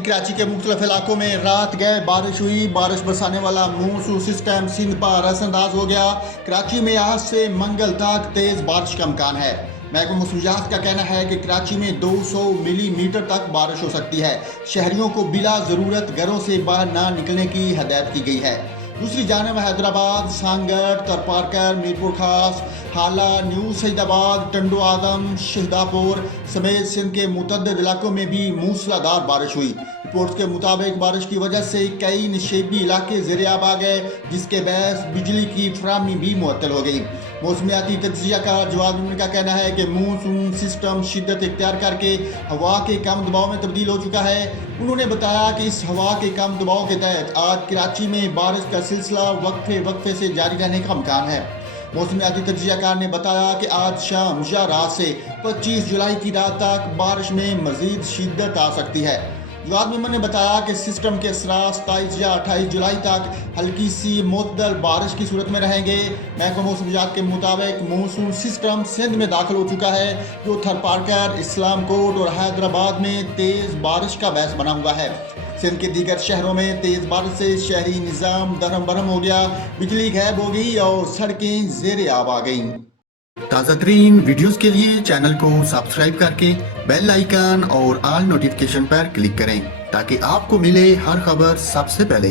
नाज़रीन, कराची के मुख्तलिफ इलाकों में रात गए बारिश हुई। बारिश बरसाने वाला मानसून सिस्टम सिंध पर असरअंदाज हो गया। कराची में आज से मंगल तक तेज बारिश का इम्कान है। महकमा मौसमियात का कहना है कि कराची में 200 मिलीमीटर तक बारिश हो सकती है। शहरियों को बिला ज़रूरत घरों से बाहर ना निकलने की हिदायत की गई है। दूसरी जानब हैदराबाद, सांगड़, तरपारकर, मीरपुर खास, हाला, न्यू सईदाबाद, टंडो आदम, शहदापुर समेत सिंध के मुतअद्दिद इलाकों में भी मूसलाधार बारिश हुई। रिपोर्ट्स के मुताबिक बारिश की वजह से कई नशेबी इलाके ज़ेर-ए-आब आ गए, जिसके बहस बिजली की फराहमी भी मुअत्तल हो गई। मौसमियाती तज्ज़ियाकार जवाद मोमिन का कहना है कि मानसून सिस्टम शिद्दत इख्तियार करके हवा के कम दबाव में तब्दील हो चुका है। उन्होंने बताया कि इस हवा के कम दबाव के तहत आज कराची में बारिश का सिलसिला वक्फे से जारी रहने का इम्कान है। मौसमियाती तज्ज़ियाकार ने बताया कि आज शाम या रात से 25 जुलाई की रात तक बारिश में मज़ीद शिद्दत आ सकती है। जवाद मोमिन ने बताया कि सिस्टम के असरात 27 या 28 जुलाई तक हल्की सी मुअत्तल बारिश की सूरत में रहेंगे। महकमा मौसमियात के मुताबिक मानसून सिस्टम सिंध में दाखिल हो चुका है, जो थरपारकर, इस्लाम कोट और हैदराबाद में तेज़ बारिश का बायस बना हुआ है। सिंध के दीगर शहरों में तेज़ बारिश से शहरी निज़ाम दरहम बरहम हो गया, बिजली गायब हो गई और सड़कें ज़ेर-ए-आब आ गईं। ताज़ा तरीन वीडियोस के लिए चैनल को सब्सक्राइब करके बेल आइकन और ऑल नोटिफिकेशन पर क्लिक करें ताकि आपको मिले हर खबर सबसे पहले।